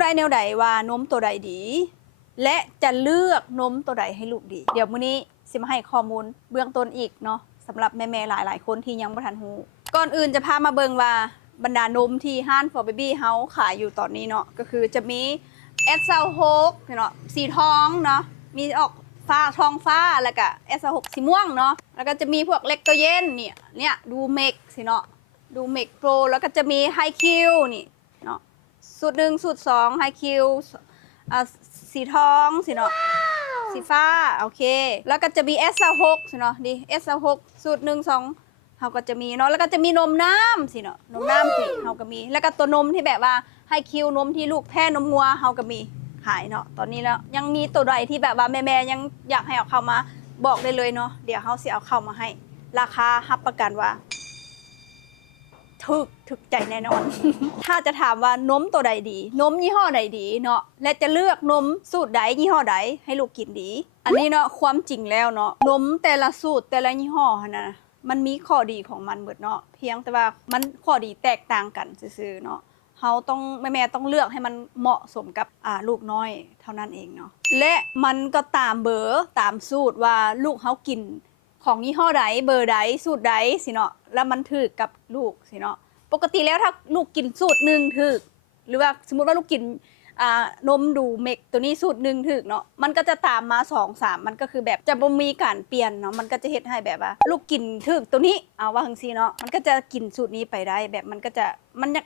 ได้แนวใดว่านมตัวใดดี และจะเลือกนมตัวใดให้ลูกดี เดี๋ยวมื้อนี้สิมาให้ข้อมูลเบื้องต้นอีกเนาะสำหรับแม่ๆหลายๆคนที่ยังบ่ทันรู้ก่อนอื่นจะพามาเบิ่งว่าบรรดานมที่ห้าน For Baby เฮาขายอยู่ตอนนี้เนาะก็คือจะมี S26 เนาะสีทองเนาะมีออกฟ้าทองฟ้าแล้วก็ S26 สีม่วงเนาะแล้วก็จะมีพวกเล็กตัวเย็นเนี่ยดูเมกสิเนาะดูเมกโปรแล้วก็จะมีไฮคิวนี่เนาะสูตร1สูตร2ไฮคิวสีทองสิเนาะสีฟ้าโอเคแล้วก็จะมี S26 สิเนาะดิ S26 สูตร1 2เขาก็จะมีเนาะแล้วก็จะมีนมน้ำสิเนาะนมน้ำสิเขาก็มีแล้วก็ตัวนมที่แบบว่าไฮคิวนมที่ลูกแพ้นมงัวเขาก็มีขายเนาะตอนนี้แล้วยังมีตัวใดที่แบบว่าแม่ๆยังอยากให้เอาเข้ามาบอกได้เลยเนาะเดี๋ยวเขาสิเอาเข้ามาให้ราคารับประกันว่าถึกใจแน่นอน ถ้าจะถามว่านมตัวใดดีนมยี่ห้อใดดีเนาะและจะเลือกนมสูตรใดยี่ห้อใดให้ลูกกินดีอันนี้เนาะความจริงแล้วเนาะนมแต่ละสูตรแต่ละยี่ห้อนะมันมีข้อดีของมันเบิดเนาะเพียงแต่ว่ามันข้อดีแตกต่างกันซื่อๆเนาะเขาต้องแม่ต้องเลือกให้มันเหมาะสมกับลูกน้อยเท่านั้นเองเนาะและมันก็ตามเบอร์ตามสูตรว่าลูกเขากินของยี่ห้อใดเบอร์ใดสูตรใดสิเนาะแล้วมันถูกกับลูกสิเนาะปกติแล้วถ้าลูกกินสูตรหนึ่งถูกหรือว่าสมมุติว่าลูกกินนมดูเมกตัวนี้สูตรหนึ่งถูกเนาะมันก็จะตามมา2 3มันก็คือแบบจะบ่มีการเปลี่ยนเนาะมันก็จะเฮ็ดให้แบบว่าลูกกินถูกตัวนี้เอาว่าจังซี่เนาะมันก็จะกินสูตรนี้ไปได้แบบมันก็จะมันย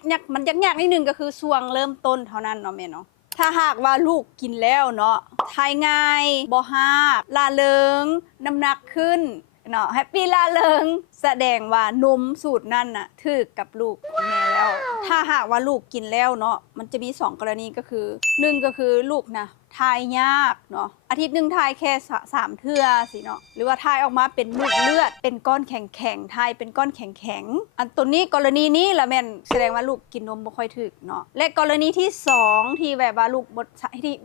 ากนิดนึงก็คือช่วงเริ่มต้นเท่านั้นเนาะแม่เนาะถ้าหากว่าลูกกินแล้วเนาะทายง่ายบ่ฮากล่าเริงน้ำหนักขึ้นเนาะแฮปปี้ล่าเริงแสดงว่านมสูตรนั่นน่ะถูกกับลูกแม่แล้วถ้าหากว่าลูกกินแล้วเนาะมันจะมี2กรณีก็คือ1ก็คือลูกนะทายยากเนาะอาทิตย์นึงทายแค่3เทื่อสิเนาะหรือว่าทายออกมาเป็นลูกเลือดเป็นก้อนแข็งๆทายเป็นก้อนแข็งๆอันตัวนี้กรณีนี้ละแม่นแสดงว่าลูกกินนมบ่ค่อยถูกเนาะและกรณีที่2ที่แบบว่าลูก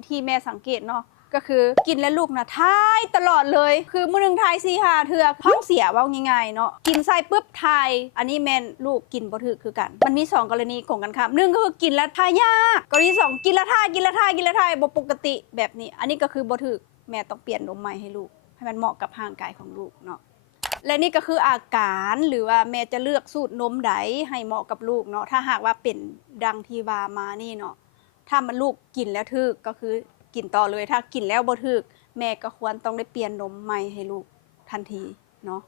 ที่แม่สังเกตเนาะก็คือกินแล้วลูกนะทายตลอดเลยคือมื้อนึงทาย4-5เทื่อท้องเสียว่าง่ายๆเนาะกินไส้ปุ๊บทายอันนี้แม่นลูกกินบ่ถูกคือกันมันมี2กรณีของกันครับ1ก็คือกินแล้วทายยากกรณี2กินแล้วทายบ่ปกติแบบนี้อันนี้ก็คือบ่ถูกแม่ต้องเปลี่ยนนมใหม่ให้ลูกให้มันเหมาะกับร่างกายของลูกเนาะและนี่ก็คืออาการหรือว่าแม่จะเลือกสูตรนมใดให้เหมาะกับลูกเนาะถ้าหากว่าเป็นดังที่ว่ามานี่เนาะถ้ามันลูกกินแล้วถูกก็คือกินต่อเลยถ้ากินแล้วบ่ถูกแม่ก็ควรต้องได้เปลี่ยนนมใหม่ให้ลูกทันทีเนาะ